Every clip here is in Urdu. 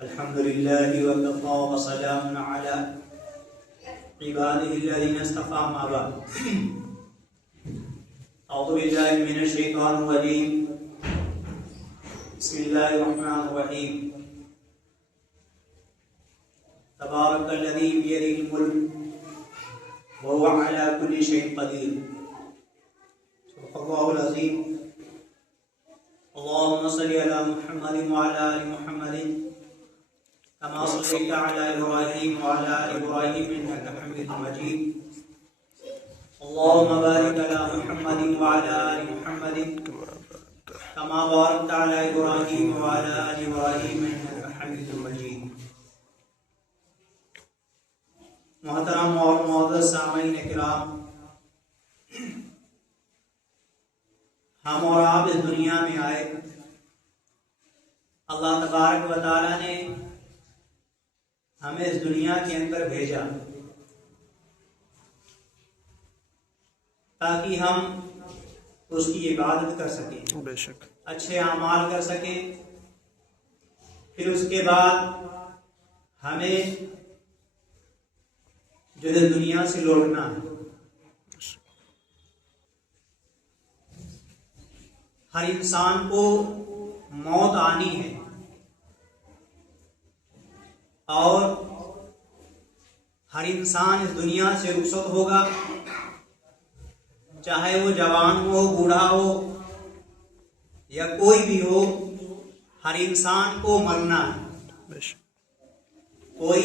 الحمد لله وكفى وسلام على عباده الذين اصطفى ما بعد أعوذ بالله من الشيطان الرجيم بسم الله الرحمن الرحيم تبارك الذي بيده الملك وهو على كل شيء قدير صدق الله العظيم اللهم صل على محمد وعلى آل محمد كما صليت على إبراهيم وعلى آل إبراهيم إنك حميد مجيد اللهم بارك على محمد وعلى آل محمد كما باركت على إبراهيم وعلى آل إبراهيم إنك حميد مجيد. محترم اور معزز سامعین کرام، ہم اور آپ اس دنیا میں آئے، اللہ تبارک و تعالی نے ہمیں اس دنیا کے اندر بھیجا تاکہ ہم اس کی عبادت کر سکیں، بے شک اچھے اعمال کر سکیں، پھر اس کے بعد ہمیں جو ہے دنیا سے لوٹنا ہے. ہر انسان کو موت آنی ہے اور ہر انسان اس دنیا سے رخصت ہوگا، چاہے وہ جوان ہو، بوڑھا ہو یا کوئی بھی ہو، ہر انسان کو مرنا ہے. کوئی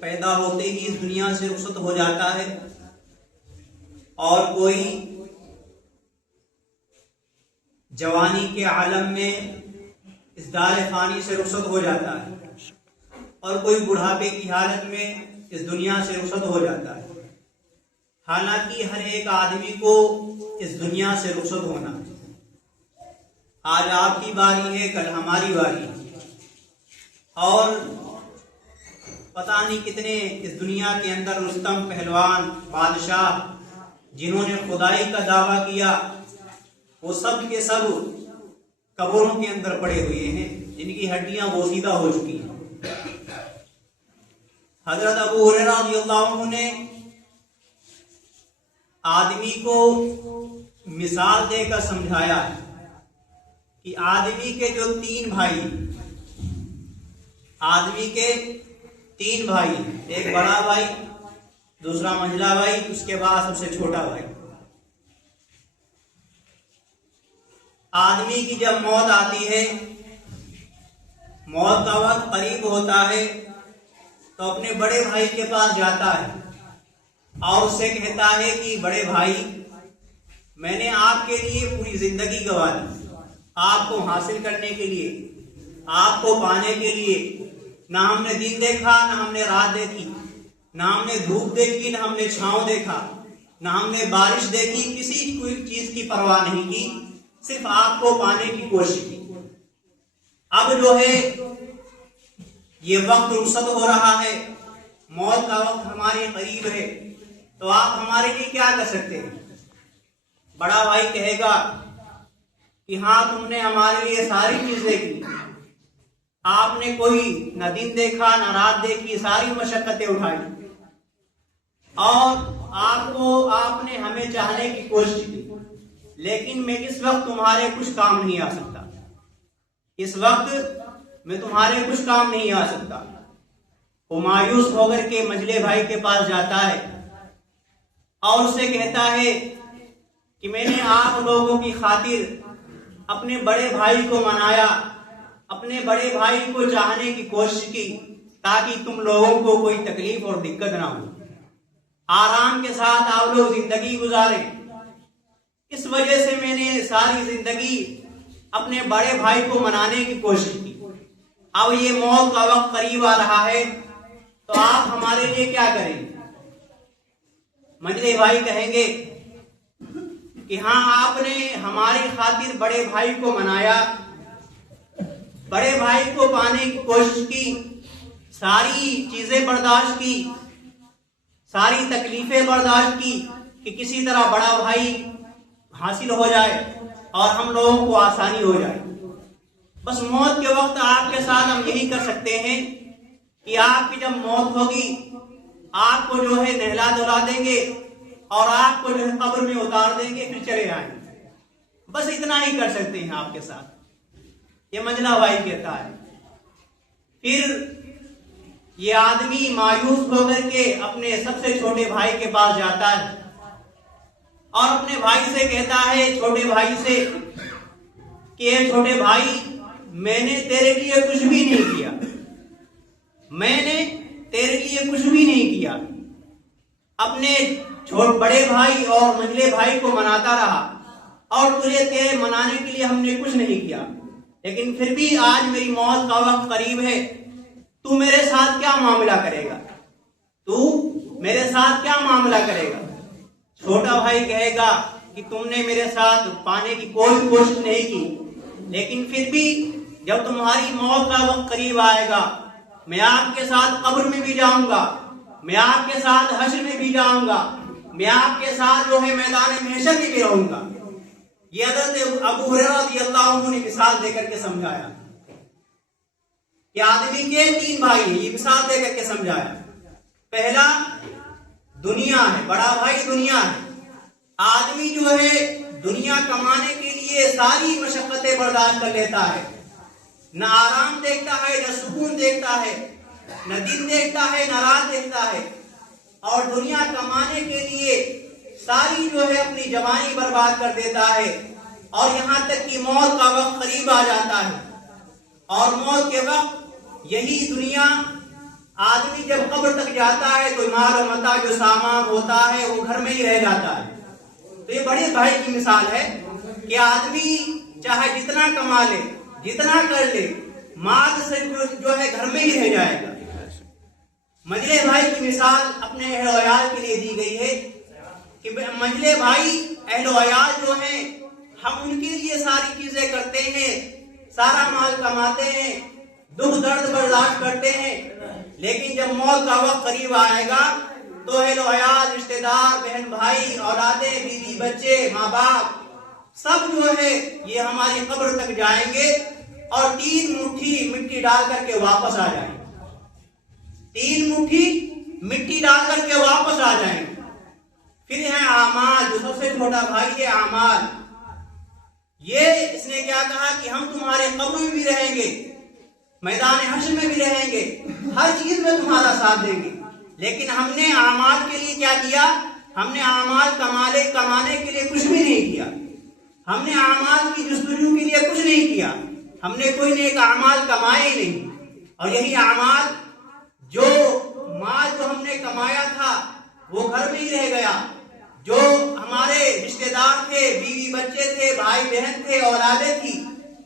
پیدا ہوتے ہی اس دنیا سے رخصت ہو جاتا ہے اور کوئی جوانی کے عالم میں اس دار فانی سے رخصت ہو جاتا ہے اور کوئی بڑھاپے کی حالت میں اس دنیا سے رخصت ہو جاتا ہے. حالانکہ ہر ایک آدمی کو اس دنیا سے رخصت ہونا ہے. آج آپ کی باری ہے، کل ہماری باری ہے، اور پتہ نہیں کتنے اس دنیا کے اندر رستم پہلوان بادشاہ جنہوں نے خدائی کا دعویٰ کیا، وہ سب کے سب قبروں کے اندر پڑے ہوئے ہیں، جن کی ہڈیاں بوسیدہ ہو چکی ہیں. حضرت ابو ہریرہ رضی اللہ عنہ نے آدمی کو مثال دے کر سمجھایا کہ آدمی کے جو تین بھائی، ایک بڑا بھائی، دوسرا منجلا بھائی، اس کے بعد سب سے چھوٹا بھائی. آدمی کی جب موت آتی ہے، موت کا وقت قریب ہوتا ہے، تو اپنے بڑے بھائی کے پاس جاتا ہے اور اس سے کہتا ہے کہ بڑے بھائی، میں نے آپ کے لیے پوری زندگی گنوا دی، آپ کو حاصل کرنے کے لیے، آپ کو پانے کے لیے. نہ ہم نے دن دیکھا، نہ ہم نے رات دیکھی، نہ ہم نے دھوپ دیکھی، نہ ہم نے چھاؤں دیکھا، نہ ہم نے بارش دیکھی، کسی کوئی چیز کی پرواہ نہیں کی، صرف آپ کو پانے کی کوشش کی. اب جو ہے یہ وقت رخصت ہو رہا ہے، موت کا وقت ہمارے قریب ہے، تو آپ ہمارے لیے کیا کر سکتے ہیں؟ بڑا بھائی کہے گا کہ ہاں، تم نے ہمارے لیے ساری چیزیں کی، آپ نے کوئی نہ دن دیکھا نہ رات دیکھی، ساری مشقتیں اٹھائی، اور آپ نے ہمیں چاہنے کی کوشش کی، لیکن میں اس وقت تمہارے کچھ کام نہیں آ سکتا، اس وقت میں تمہارے کچھ کام نہیں آ سکتا. وہ مایوس ہو کر کے منجلے بھائی کے پاس جاتا ہے اور اسے کہتا ہے کہ میں نے آپ لوگوں کی خاطر اپنے بڑے بھائی کو منایا، اپنے بڑے بھائی کو چاہنے کی کوشش کی تاکہ تم لوگوں کو کوئی تکلیف اور دقت نہ ہو، آرام کے ساتھ آپ لوگ زندگی گزاریں. اس وجہ سے میں نے ساری زندگی اپنے بڑے بھائی کو منانے کی کوشش کی. اب یہ موت کا وقت قریب آ رہا ہے، تو آپ ہمارے لیے کیا کریں گے؟ منجلے بھائی کہیں گے کہ ہاں، آپ نے ہماری خاطر بڑے بھائی کو منایا، بڑے بھائی کو پانے کی کوشش کی، ساری چیزیں برداشت کی، ساری تکلیفیں برداشت کی کہ کسی طرح بڑا بھائی حاصل ہو جائے اور ہم لوگوں کو آسانی ہو جائے. بس موت کے وقت آپ کے ساتھ ہم یہی کر سکتے ہیں کہ آپ کی جب موت ہوگی آپ کو جو ہے نہلا دھلا دیں گے اور آپ کو جو ہے قبر میں اتار دیں گے، پھر چلے آئیں گے۔ بس اتنا ہی کر سکتے ہیں آپ کے ساتھ، یہ منجلا بھائی کہتا ہے۔ پھر یہ آدمی مایوس ہو کر کے اپنے سب سے چھوٹے بھائی کے پاس جاتا ہے اور اپنے بھائی سے کہتا ہے، چھوٹے بھائی سے، کہ اے چھوٹے بھائی، میں نے تیرے لیے کچھ بھی نہیں کیا، میں نے تیرے لیے کچھ بھی نہیں کیا۔ اپنے بڑے بھائی اور منجلے بھائی کو مناتا رہا اور تجھے تیرے منانے کے لیے ہم نے کچھ نہیں کیا، لیکن پھر بھی آج میری موت کا وقت قریب ہے، تو میرے ساتھ کیا معاملہ کرے گا؟ تو میرے ساتھ کیا معاملہ کرے گا؟ چھوٹا بھائی کہے گا کہ تم نے میرے ساتھ پانے کی کوئی کوشش نہیں کی، لیکن پھر بھی جب تمہاری موت کا وقت قریب آئے گا، میں آپ کے ساتھ قبر میں بھی جاؤں گا، میں آپ کے ساتھ حشر میں بھی جاؤں گا، میں آپ کے ساتھ جو ہے میدان محشر میں بھی رہوں گا۔ یہ حضرت ابو ہریرہ رضی اللہ عنہ نے مثال دے کر کے سمجھایا کہ آدمی کے 3 بھائی ہیں، یہ مثال دے کر کے سمجھایا۔ پہلا دنیا ہے، بڑا بھائی دنیا ہے۔ آدمی جو ہے دنیا کمانے کے لیے ساری مشقتیں برداشت کر لیتا ہے، نہ آرام دیکھتا ہے، نہ سکون دیکھتا ہے، نہ دن دیکھتا ہے، نہ رات دیکھتا ہے، اور دنیا کمانے کے لیے ساری جو ہے اپنی جوانی برباد کر دیتا ہے، اور یہاں تک کہ موت کا وقت قریب آ جاتا ہے، اور موت کے وقت یہی دنیا آدمی جب قبر تک جاتا ہے تو مال و متاع جو سامان ہوتا ہے وہ گھر میں ہی رہ جاتا ہے۔ تو یہ بڑے بھائی کی مثال ہے کہ آدمی چاہے جتنا کما لے، جتنا کر لے، مال سے جو ہے گھر میں ہی رہ جائے گا۔ منجلے بھائی کی مثال اپنے اہل و عیال کے لیے دی گئی ہے کہ منجلے بھائی اہل و عیال جو ہیں، ہم ان کے لیے ساری چیزیں کرتے ہیں، سارا مال کماتے ہیں، دکھ درد برداشت کرتے ہیں، لیکن جب موت کا وقت قریب آئے گا تو اہل و عیال، رشتہ دار، بہن بھائی، اولادیں، بیوی بچے، ماں باپ، سب جو ہے یہ ہماری قبر تک جائیں گے اور 3 مٹھی مٹی ڈال کر کے واپس آ جائیں گے، 3 مٹھی مٹی ڈال کر کے واپس آ جائیں گے۔ پھر ہیں اعمال، جو سب سے چھوٹا بھائی ہے اعمال، یہ اس نے کیا کہا کہ ہم تمہارے قبر میں بھی رہیں گے، میدان حشر میں بھی رہیں گے، ہر چیز میں تمہارا ساتھ دیں گے، لیکن ہم نے اعمال کے لیے کیا کیا؟ ہم نے اعمال کمانے کے لیے کچھ بھی نہیں کیا، ہم نے اعمال کی جستجو کے لیے کچھ نہیں کیا، ہم نے کوئی نیک اعمال کمائے ہی نہیں، اور یہی اعمال جو مال جو ہم نے کمایا تھا وہ گھر میں ہی رہ گیا، جو ہمارے رشتہ دار تھے، بیوی بچے تھے، بھائی بہن تھے، اولادیں تھی،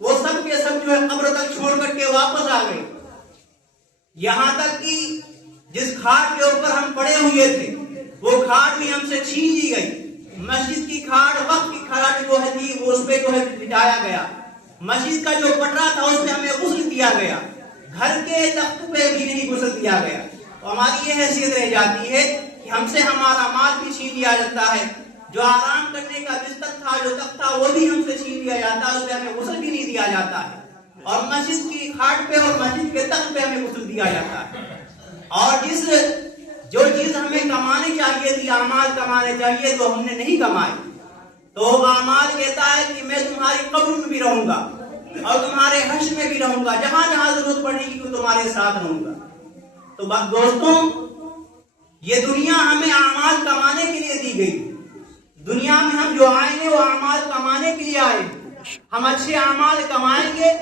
وہ سب کے سب جو ہے قبر تک چھوڑ کر کے واپس آ گئے۔ یہاں تک کہ جس کھاٹ کے اوپر ہم پڑے ہوئے تھے وہ کھاٹ بھی ہم سے چھین لی گئی، مسجد کی کھاٹ، وقت کی کھاٹ جو ہے تھی وہ اس پہ جو ہے لٹایا گیا، مسجد کا جو پٹرا تھا اس پہ ہمیں غسل دیا گیا، گھر کے تخت پہ بھی نہیں غسل دیا گیا، تو ہماری یہ حیثیت رہ جاتی ہے کہ ہم سے ہمارا مال بھی چھین لیا جاتا ہے، جو آرام کرنے کا بستر تھا، جو تخت تھا، وہ بھی ہم سے چھین لیا جاتا ہے، اس پہ ہمیں غسل بھی نہیں دیا جاتا ہے، اور مسجد کی کھاٹ پہ اور مسجد کے تخت پہ ہمیں غسل دیا جاتا ہے، اور جو چیز ہمیں کمانی چاہیے تھی، اعمال کمانے چاہیے تو ہم نے نہیں کمائے، تو اعمال کہتا ہے کہ میں تمہاری قبر میں بھی رہوں گا اور تمہارے حشر میں بھی رہوں گا، جہاں جہاں ضرورت پڑے گی تو تمہارے ساتھ رہوں گا۔ تو دوستوں، یہ دنیا ہمیں اعمال کمانے کے لیے دی گئی، دنیا میں ہم جو آئیں گے وہ اعمال کمانے کے لیے آئیں گے، ہم اچھے اعمال کمائیں گے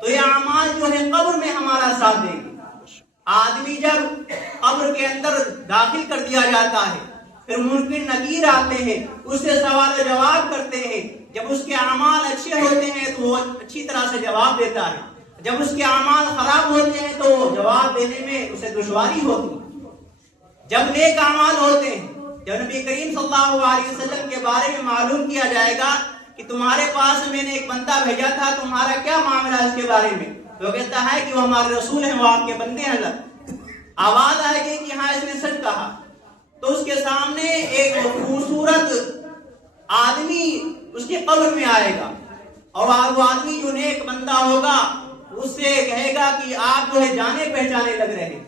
تو یہ اعمال جو ہے قبر میں ہمارا ساتھ دیں گے۔ آدمی جب قبر کے اندر داخل کر دیا جاتا ہے، پھر منکر نکیر آتے ہیں، اس سے سوال و جواب کرتے ہیں، جب اس کے اعمال اچھے ہوتے ہیں تو وہ اچھی طرح سے جواب دیتا ہے، جب اس کے اعمال خراب ہوتے ہیں تو جواب دینے میں اسے دشواری ہوتی ہے۔ جب نیک اعمال ہوتے ہیں، جب نبی کریم صلی اللہ علیہ وسلم کے بارے میں معلوم کیا جائے گا کہ تمہارے پاس میں نے ایک بندہ بھیجا تھا، تمہارا کیا معاملہ اس کے بارے میں، تو کہتا ہے کہ وہ ہمارے رسول ہیں، وہ آپ کے بندے ہیں۔ آواز آئے گی کہ ہاں اس نے سچ کہا، تو اس کے سامنے ایک خوبصورت آدمی اس کی قبر میں آئے گا، اور وہ آدمی جو نیک بندہ ہوگا اس سے کہے گا کہ آپ جو ہے جانے پہچانے لگ رہے ہیں،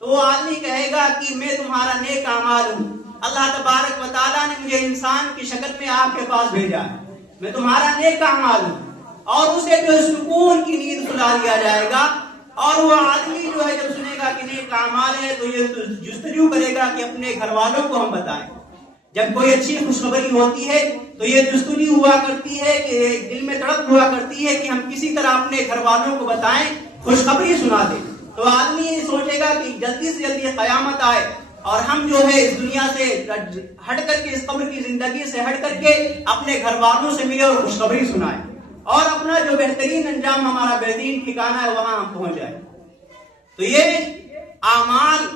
تو وہ آدمی کہے گا کہ میں تمہارا نیک اعمال ہوں، اللہ تبارک و تعالیٰ نے مجھے انسان کی شکل میں آپ کے پاس بھیجا ہے، میں تمہارا نیک اعمال ہوں، اور اسے جو سکون کی نیند سلا دیا جائے گا۔ اور وہ آدمی جو ہے جب سنے گا کہ نیک اعمال ہے تو یہ جستجو کرے گا کہ اپنے گھر والوں کو ہم بتائیں۔ جب کوئی اچھی خوشخبری ہوتی ہے تو یہ جستجو ہوا کرتی ہے کہ دل میں تڑپ ہوا کرتی ہے کہ ہم کسی طرح اپنے گھر والوں کو بتائیں، خوشخبری سنا دیں۔ تو آدمی سوچے گا کہ جلدی سے جلدی قیامت آئے اور ہم جو ہے اس دنیا سے ہٹ کر کے، اس قبر کی زندگی سے ہٹ کر کے اپنے گھر والوں سے ملے اور خوشخبری سنائے، اور اپنا جو بہترین انجام، ہمارا بہترین ٹھکانہ ہے، وہاں ہم پہنچ جائیں۔ تو یہ اعمال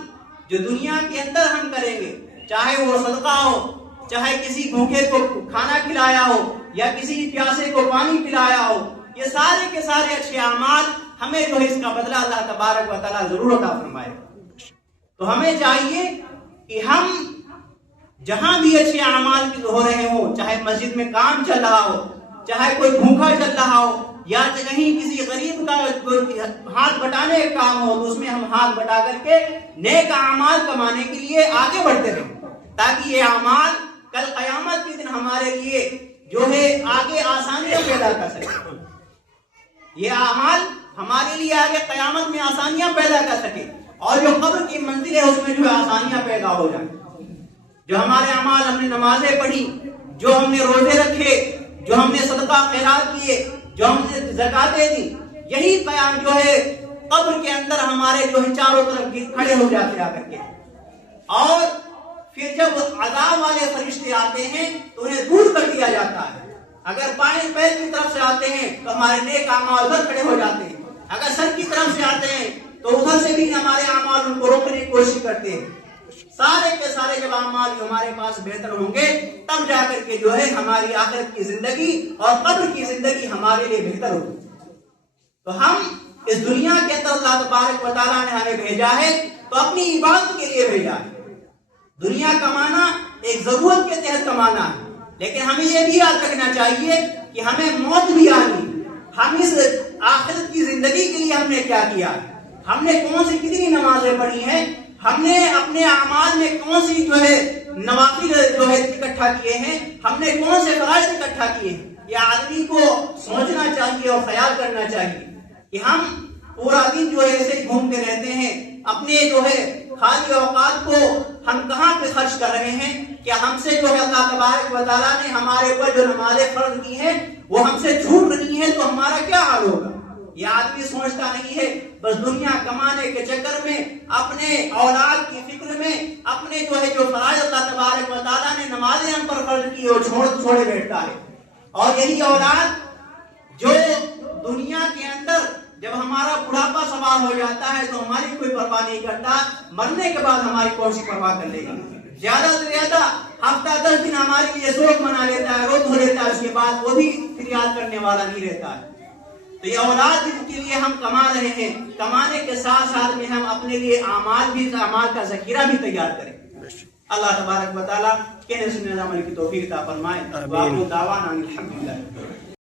جو دنیا کے اندر ہم کریں گے، چاہے وہ صدقہ ہو، چاہے کسی بھوکے کو کھانا کھلایا ہو یا کسی پیاسے کو پانی پلایا ہو، یہ سارے کے سارے اچھے اعمال ہمیں جو ہے اس کا بدلہ اللہ تبارک و تعالیٰ ضرور عطا فرمائے۔ تو ہمیں چاہیے کہ ہم جہاں بھی اچھے اعمال ہو رہے ہوں، چاہے مسجد میں کام چل رہا ہو، چاہے کوئی بھوکا چل رہا ہو، یا کہیں کسی غریب کا ہاتھ بٹانے کا کام ہو، تو اس میں ہم ہاتھ بٹا کر کے نیک اعمال کمانے کے لیے آگے بڑھتے رہیں، تاکہ یہ اعمال کل قیامت کے دن ہمارے لیے جو ہے آگے آسانیاں پیدا کر سکے، یہ اعمال ہمارے لیے آگے قیامت میں آسانیاں پیدا کر سکے، اور جو قبر کی منزل ہے اس میں جو ہے آسانیاں پیدا ہو جائیں۔ جو ہمارے اعمال، ہم نے نمازیں پڑھی، جو ہم نے روزے رکھے، جو ہم نے صدقہ خیرات کیے، جو ہم نے زکاتیں دی، یہی قیام جو ہے قبر کے اندر ہمارے جو ہے چاروں طرف کھڑے ہو جاتے آ کر کے، اور پھر جب عذاب والے فرشتے آتے ہیں تو انہیں دور کر دیا جاتا ہے۔ اگر بائیں پیر کی طرف سے آتے ہیں تو ہمارے نیک اعمال ادھر کھڑے ہو جاتے ہیں، اگر سر کی طرف سے آتے ہیں تو ادھر سے بھی ہمارے اعمال ان کو روکنے کی کوشش کرتے ہیں۔ سارے کے سارے جب اعمال جو ہمارے پاس بہتر ہوں گے تب جا کر کے جو ہے ہماری آخرت کی زندگی اور قبر کی زندگی ہمارے لیے بہتر ہوگی۔ تو ہم اس دنیا کے اندر اللہ تبارک و تعالیٰ نے ہمیں بھیجا ہے تو اپنی عبادت کے لیے بھیجا ہے۔ دنیا کمانا ایک ضرورت کے تحت کمانا ہے، لیکن ہمیں یہ بھی یاد رکھنا چاہیے کہ ہمیں موت بھی آنی ہے۔ ہم اس آخرت کی زندگی کے لیے ہم نے کیا کیا ہے، ہم نے کون سی کتنی نمازیں پڑھی ہیں، ہم نے اپنے اعمال میں کون سی جو ہے نوافل جو ہے اکٹھا کیے ہیں، ہم نے کون سے فرائض اکٹھا کیے ہیں، یہ آدمی کو سوچنا چاہیے اور خیال کرنا چاہیے کہ ہم پورا دن جو ہے ایسے گھومتے رہتے ہیں، اپنے جو ہے خالی اوقات کو ہم کہاں پہ خرچ کر رہے ہیں، کیا ہم سے جو ہے اللہ تبارک و تعالیٰ نے ہمارے اوپر جو نمازیں فرض کی ہیں وہ ہم سے چھوٹ رہی ہیں تو ہمارا کیا حال ہوگا۔ یہ آدمی سوچتا نہیں ہے، بس دنیا کمانے کے چکر میں، اپنے اولاد کی فکر میں، اپنے جو ہے جو فرائض اللہ تبارک و تعالیٰ نے نمازیں ہم پر فرض کی اور چھوڑے بیٹھتا ہے۔ اور یہی اولاد جو دنیا کے اندر جب ہمارا بڑھاپا سوار ہو جاتا ہے تو ہماری کوئی پرواہ نہیں کرتا، مرنے کے بعد ہماری کون سی پرواہ کر لے گا۔ زیادہ سے زیادہ ہفتہ 10 دن ہمارے لیے شوق منا لیتا ہے، رو دھو لیتا ہے، اس کے بعد وہ بھی فریاد کرنے والا نہیں رہتا ہے۔ تو یہ اولاد جن کے لیے ہم کما رہے ہیں، کمانے کے ساتھ ساتھ میں ہم اپنے لیے اعمال کا ذخیرہ بھی تیار کریں۔ اللہ تبارک و تعالیٰ کہنے سننے عمل کی توفیق عطا فرمائے۔ وآخر دعوانا الحمدللہ۔